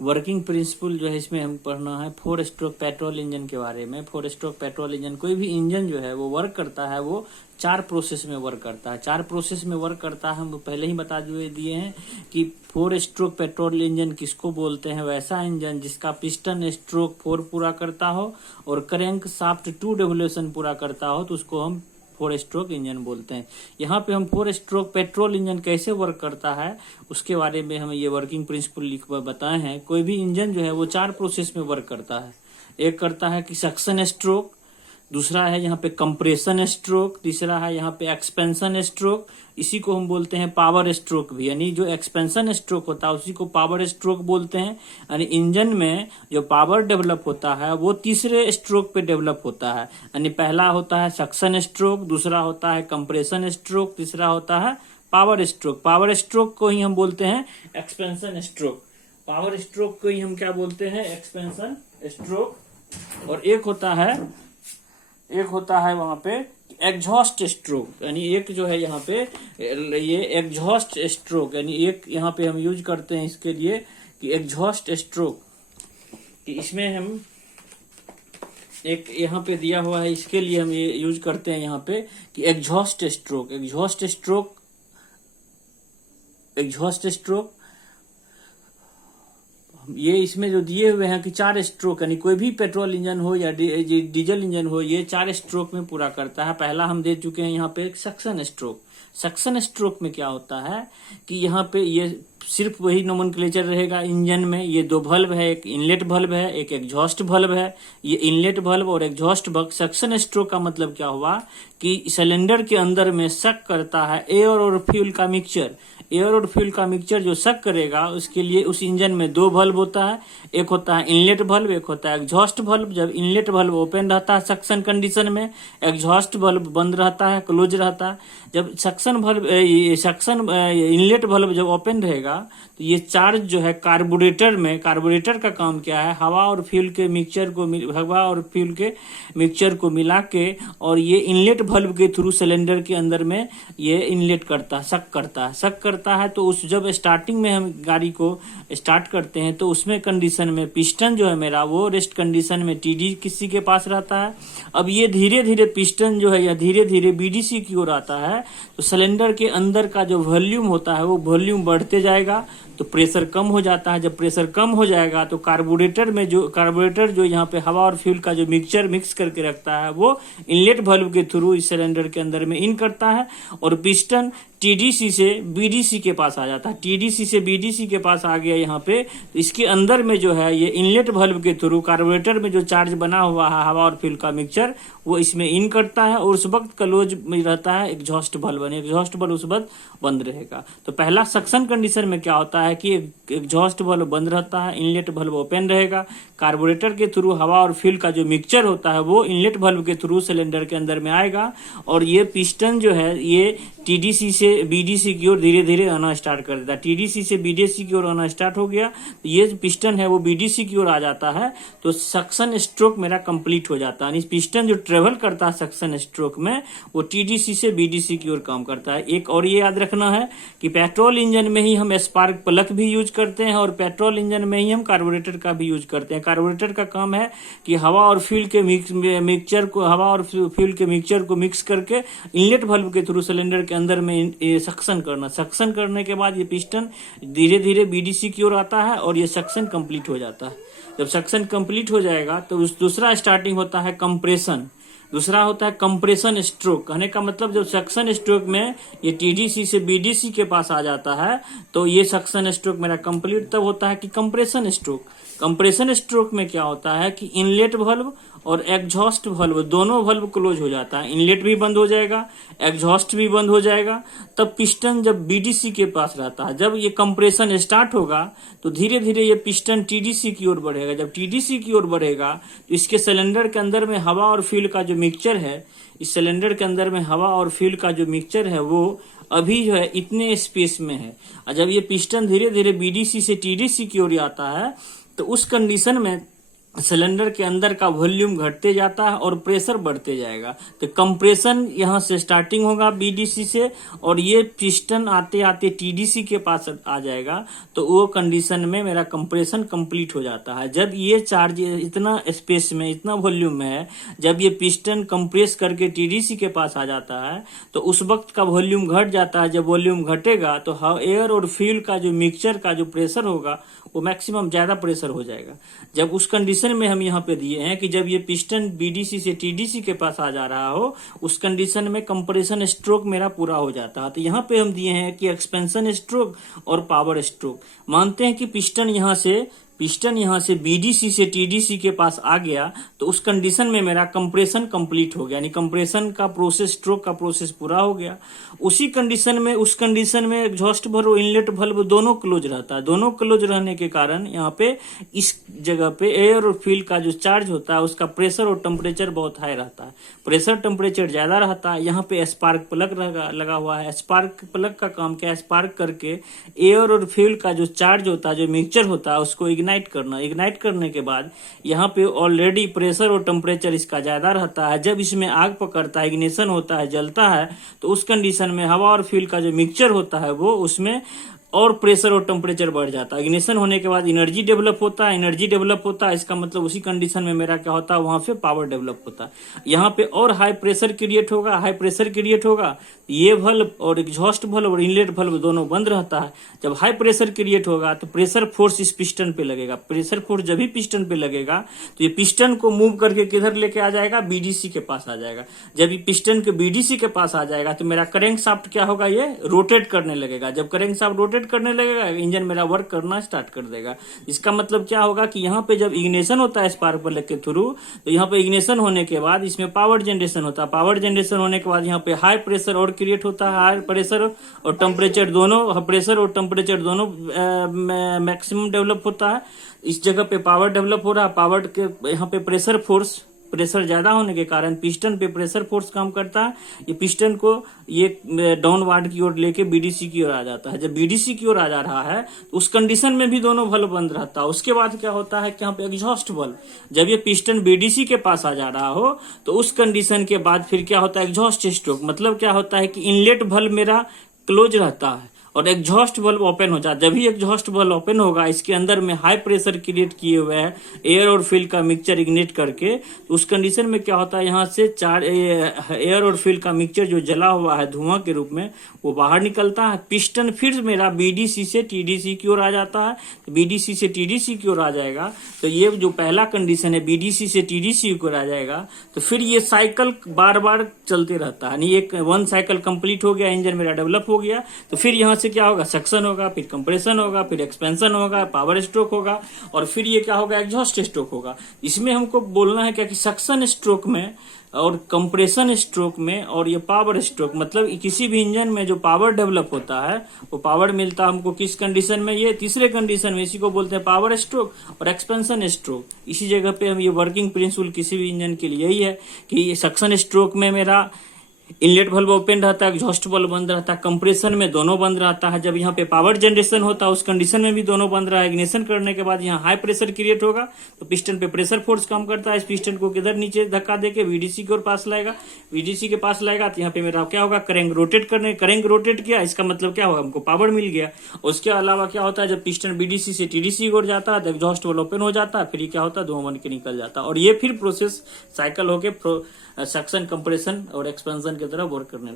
Working principle जो है इसमें हम पढ़ना है 4 स्ट्रोक पेट्रोल इंजन के बारे में। 4 स्ट्रोक पेट्रोल इंजन, कोई भी इंजन जो है वो वर्क करता है, वो 4 प्रोसेस में वर्क करता है। 4 प्रोसेस में वर्क करता है, हम पहले ही बता दिए हैं कि 4 स्ट्रोक पेट्रोल इंजन किसको बोलते हैं। वैसा इंजन जिसका पिस्टन स्ट्रोक 4 पूरा करता हो और क्रैंक शाफ्ट 2 रेवोल्यूशन पूरा करता हो, तो उसको हम 4 स्ट्रोक इंजन बोलते हैं। यहाँ पे हम 4 स्ट्रोक पेट्रोल इंजन कैसे वर्क करता है उसके बारे में हमें ये वर्किंग प्रिंसिपल लिख बताए हैं। कोई भी इंजन जो है वो 4 प्रोसेस में वर्क करता है। एक करता है कि सक्शन स्ट्रोक, दूसरा है यहाँ पे कंप्रेशन स्ट्रोक, तीसरा है यहाँ पे एक्सपेंशन स्ट्रोक, इसी को हम बोलते हैं पावर स्ट्रोक भी। यानी जो एक्सपेंशन स्ट्रोक होता है उसी को पावर स्ट्रोक बोलते हैं। यानी इंजन में जो पावर डेवलप होता है वो तीसरे स्ट्रोक पे डेवलप होता है। यानी पहला होता है सक्शन स्ट्रोक, दूसरा होता है कंप्रेशन स्ट्रोक, तीसरा होता है पावर स्ट्रोक। पावर स्ट्रोक को ही हम बोलते हैं एक्सपेंशन स्ट्रोक। पावर स्ट्रोक को ही हम क्या बोलते हैं, एक्सपेंशन स्ट्रोक। और एक होता है वहां पे एग्जॉस्ट स्ट्रोक। यानी एक जो है यहाँ पे ये एग्जॉस्ट स्ट्रोक, यानी एक यहाँ पे हम यूज करते हैं इसके लिए कि एग्जॉस्ट स्ट्रोक, कि इसमें हम एक यहाँ पे दिया हुआ है, इसके लिए हम ये यूज करते हैं यहाँ पे कि एग्जॉस्ट स्ट्रोक। एग्जॉस्ट स्ट्रोक ये इसमें जो दिए हुए हैं कि 4 स्ट्रोक, यानी कोई भी पेट्रोल इंजन हो या डीजल इंजन हो, ये 4 स्ट्रोक में पूरा करता है। पहला हम दे चुके हैं यहाँ पे एक सक्शन स्ट्रोक। सक्शन स्ट्रोक में क्या होता है कि यहाँ पे ये सिर्फ वही नोमेनक्लेचर रहेगा इंजन में। ये 2 बल्ब है, एक इनलेट बल्ब है, एक एग्जॉस्ट बल्ब है। ये इनलेट बल्ब और एग्जॉस्ट बल्ब। सक्शन स्ट्रोक का मतलब क्या हुआ कि सिलेंडर के अंदर में सक करता है एयर और फ्यूल का मिक्सचर। एयर और फ्यूल का मिक्सचर जो सक करेगा उसके लिए उस इंजन में 2 बल्ब होता है। एक होता है इनलेट बल्ब, एक होता है एग्जॉस्ट बल्ब। जब इनलेट बल्ब ओपन रहता है सक्शन कंडीशन में, एग्जॉस्ट बल्ब बंद रहता है, क्लोज रहता है। जब इनलेट बल्ब जब ओपन रहेगा तो ये चार्ज जो है कार्बोरेटर में, कार्बोरेटर का काम क्या है, हवा और फ्यूल के मिक्सचर को मिला के और ये इनलेट बल्ब के थ्रू सिलेंडर के अंदर में ये इनलेट करता है, शक करता है। तो उस जब स्टार्टिंग में हम गाड़ी को स्टार्ट करते हैं तो उसमें कंडीशन में पिस्टन जो है मेरा वो रेस्ट कंडीशन में टीडी किसी के पास रहता है। अब ये धीरे धीरे पिस्टन जो है या धीरे धीरे बीडीसी की ओर आता है, तो सिलेंडर के अंदर का जो वॉल्यूम होता है वो वॉल्यूम बढ़ते जाएगा, तो प्रेशर कम हो जाता है। जब प्रेशर कम हो जाएगा तो कार्बोरेटर जो यहाँ पे हवा और फ्यूल का जो मिक्सचर मिक्स करके रखता है वो इनलेट वाल्व के थ्रू इस सिलेंडर के अंदर में इन करता है और पिस्टन टीडीसी से बीडीसी के पास आ जाता है। टीडीसी से बीडीसी के पास आ गया यहाँ पे, तो इसके अंदर में जो है ये इनलेट वाल्व के थ्रू कार्बोरेटर में जो चार्ज बना हुआ है हवा और फ्यूल का मिक्सचर वो इसमें इन करता है और उस वक्त क्लोज में रहता है एग्जॉस्ट वाल्व। एग्जॉस्ट वाल्व उस वक्त बंद रहेगा। तो पहला सक्शन कंडीशन में क्या होता है कि एग्जॉस्ट वाल्व बंद रहता है, इनलेट वाल्व ओपन रहेगा, कार्बोरेटर के थ्रू हवा और फ्यूल का जो मिक्सचर होता है वो इनलेट वाल्व के थ्रू सिलेंडर के अंदर में आएगा और ये पिस्टन जो है ये टीडीसी से बीडीसी की ओर धीरे धीरे आना स्टार्ट कर देता है। टीडीसी से बीडीसी की ओर आना स्टार्ट हो गया तो ये पिस्टन है वो बीडीसी की ओर आ जाता है, तो सक्शन स्ट्रोक मेरा कंप्लीट हो जाता है। पिस्टन जो ट्रेवल करता है सक्शन स्ट्रोक में वो टीडीसी से बीडीसी की ओर काम करता है। एक और ये याद रखना है कि पेट्रोल इंजन में ही हम स्पार्क प्लग भी यूज करते हैं और पेट्रोल इंजन में ही हम कार्बोरेटर का भी यूज करते हैं। कार्बोरेटर का काम है कि हवा और फ्यूल के मिक्सचर को मिक्स करके इनलेट वाल्व के थ्रू सिलेंडर के अंदर में सक्शन करना। सक्शन करने के बाद ये पिस्टन धीरे धीरे बीडीसी की ओर आता है और ये सक्शन कंप्लीट हो जाता है। जब सक्शन कंप्लीट हो जाएगा तो उस दूसरा स्टार्टिंग होता है कंप्रेशन। दूसरा होता है कंप्रेशन स्ट्रोक। कहने का मतलब जब सक्शन स्ट्रोक में ये टीडीसी से बीडीसी के पास आ जाता है तो ये सक्शन स्ट्रोक मेरा कंप्लीट तब होता है कि कंप्रेशन स्ट्रोक। कंप्रेशन स्ट्रोक में क्या होता है कि इनलेट वाल्व और एग्जॉस्ट वाल्व दोनों वाल्व क्लोज हो जाता है, इनलेट भी बंद हो जाएगा, एग्जॉस्ट भी बंद हो जाएगा। तब पिस्टन जब बीडीसी के पास रहता है, जब ये कंप्रेशन स्टार्ट होगा तो धीरे धीरे ये पिस्टन टीडीसी की ओर बढ़ेगा। जब टीडीसी की ओर बढ़ेगा तो इसके सिलेंडर के अंदर में हवा और फ्यूल का जो मिक्सचर है, इस सिलेंडर के अंदर में हवा और फ्यूल का जो मिक्सचर है वो अभी जो है इतने स्पेस में है। और जब ये पिस्टन धीरे धीरे बीडीसी से टीडीसी की ओर आता है तो उस कंडीशन में सिलेंडर के अंदर का वॉल्यूम घटते जाता है और प्रेशर बढ़ते जाएगा। तो कंप्रेशन यहाँ से स्टार्टिंग होगा बीडीसी से, और ये पिस्टन आते आते टीडीसी के पास आ जाएगा। तो वो कंडीशन में मेरा कंप्रेशन कंप्लीट हो जाता है। जब ये चार्ज इतना स्पेस में, इतना वॉल्यूम में है, जब ये पिस्टन कंप्रेस करके टीडीसी के पास आ जाता है तो उस वक्त का वॉल्यूम घट जाता है। जब वॉल्यूम घटेगा तो एयर और फ्यूल का जो मिक्सचर का जो प्रेशर होगा वो मैक्सिमम ज्यादा प्रेशर हो जाएगा। जब उस कंडीशन में हम यहाँ पे दिए हैं कि जब ये पिस्टन बीडीसी से टीडीसी के पास आ जा रहा हो, उस कंडीशन में कंप्रेशन स्ट्रोक मेरा पूरा हो जाता है। तो यहाँ पे हम दिए हैं कि एक्सपेंशन स्ट्रोक और पावर स्ट्रोक। मानते हैं कि पिस्टन यहाँ से बीडीसी से टीडीसी के पास आ गया, तो उस कंडीशन में मेरा कंप्रेशन कंप्लीट हो गया, यानी कंप्रेशन का प्रोसेस, स्ट्रोक का प्रोसेस पूरा हो गया। उस कंडीशन में एग्जॉस्ट वाल्व और इनलेट वाल्व दोनों क्लोज रहता है। दोनों क्लोज रहने के कारण यहाँ पे इस जगह पे एयर और फ्यूल का जो चार्ज होता है उसका प्रेशर और टेम्परेचर बहुत हाई रहता है। प्रेशर टेम्परेचर ज्यादा रहता है। यहाँ पे स्पार्क प्लग लगा हुआ है। स्पार्क प्लग का काम क्या है? स्पार्क करके एयर और फ्यूल का जो चार्ज होता है, जो मिक्सचर होता है, उसको इग्नाइट करने के बाद यहाँ पे ऑलरेडी प्रेशर और टेम्परेचर इसका ज्यादा रहता है। जब इसमें आग पकड़ता है, इग्निशन होता है, जलता है, तो उस कंडीशन में हवा और फ्यूल का जो मिक्सचर होता है वो उसमें और प्रेशर और टेम्परेचर बढ़ जाता है। इग्निशन होने के बाद एनर्जी डेवलप होता है। इसका मतलब उसी कंडीशन में मेरा क्या होता है, वहां पे पावर डेवलप होता है। यहाँ पे और हाई प्रेशर क्रिएट होगा। ये वाल्व और एग्जॉस्ट वाल्व और इनलेट वाल्व दोनों बंद रहता है। जब हाई प्रेशर क्रिएट होगा तो प्रेशर फोर्स इस पिस्टन पे लगेगा। प्रेशर फोर्स जब भी पिस्टन पे लगेगा तो ये पिस्टन को मूव करके किधर लेके आ जाएगा? बीडीसी के पास आ जाएगा। जब ये पिस्टन के बीडीसी के पास आ जाएगा तो मेरा करेंट शाफ्ट क्या होगा? ये रोटेट करने लगेगा। जब करेंट शाफ्ट रोटेट करने लगेगा, इंजन मेरा वर्क करना स्टार्ट कर देगा। इसका मतलब क्या होगा कि यहाँ पे जब इग्निशन होता है स्पार्क प्लग के थ्रू, तो यहाँ पे इग्निशन होने के बाद इसमें पावर जनरेशन होता है। पावर जनरेशन होने के बाद यहाँ पे हाई प्रेशर और क्रिएट होता है। हाई प्रेशर और टेम्परेचर दोनों मैक्सिमम डेवलप होता है। इस जगह पे पावर डेवलप हो रहा है। पावर के यहाँ पे प्रेशर ज्यादा होने के कारण पिस्टन पे प्रेशर फोर्स काम करता है। ये पिस्टन को ये डाउनवार्ड की ओर लेके बीडीसी की ओर आ जाता है। जब बीडीसी की ओर आ जा रहा है तो उस कंडीशन में भी दोनों वाल्व बंद रहता है। उसके बाद क्या होता है कि यहाँ पे एग्जॉस्ट वाल्व, जब ये पिस्टन बीडीसी के पास आ जा रहा हो तो उस कंडीशन के बाद फिर क्या होता है? Exhaust stroke. मतलब क्या होता है कि इनलेट वाल्व मेरा क्लोज रहता है और एग्जॉस्ट वाल्व ओपन हो जाता है। जब भी एग्जॉस्ट वाल्व ओपन होगा, इसके अंदर में हाई प्रेशर क्रिएट किए हुए है एयर और फ्यूल का मिक्सचर इग्निट करके, तो उस कंडीशन में क्या होता है, यहाँ से एयर और फ्यूल का मिक्सचर जो जला हुआ है धुआं के रूप में वो बाहर निकलता है। पिस्टन फिर मेरा बीडीसी से टीडीसी की ओर आ जाता है। तो बीडीसी से टीडीसी की ओर आ जाएगा तो ये जो पहला कंडीशन है बीडीसी से टीडीसी की ओर आ जाएगा। तो फिर ये साइकिल बार बार चलते रहता है। यानी एक वन साइकिल कंप्लीट हो गया, इंजन मेरा डेवलप हो गया। तो फिर यहाँ से क्या होगा? सक्शन होगा, फिर कंप्रेशन होगा, फिर एक्सपेंशन होगा, पावर स्ट्रोक होगा, और फिर ये क्या होगा? एग्जॉस्ट स्ट्रोक होगा। इसमें हमको बोलना है क्या कि सक्शन स्ट्रोक में और कंप्रेशन स्ट्रोक में और ये पावर स्ट्रोक, मतलब किसी भी इंजन में जो पावर डेवलप होता है वो पावर मिलता है हमको किस कंडीशन में? ये तीसरे कंडीशन में। इसी को बोलते हैं पावर स्ट्रोक और एक्सपेंशन स्ट्रोक। इसी जगह पे हम ये वर्किंग प्रिंसिपल किसी भी इंजन के लिए यही है कि ये सक्शन स्ट्रोक में मेरा इनलेट वाल्व ओपन रहता है, एग्जॉस्ट वाल्व बंद रहता है। कंप्रेशन में दोनों बंद रहता है। जब यहाँ पे पावर जनरेशन होता है उस कंडीशन में भी दोनों बंद रहा है। इग्निशन करने के बाद यहाँ हाई प्रेशर क्रिएट होगा तो पिस्टन पे प्रेशर फोर्स काम करता है। इस पिस्टन को किधर नीचे धक्का देके बीडीसी के पास लाएगा। बीडीसी के पास लाएगा तो यहाँ पे मेरा क्या होगा? करेंट रोटेट किया, इसका मतलब क्या होगा? हमको पावर मिल गया। उसके अलावा क्या होता है, जब पिस्टन बीडीसी से टीडीसी की ओर जाता है तो एग्जॉस्ट वाल्व ओपन हो जाता है। फिर क्या होता है? धुआं बन के निकल जाता है और ये फिर प्रोसेस साइकिल होके सक्शन, कंप्रेशन और एक्सपेंशन की तरह वर्क करने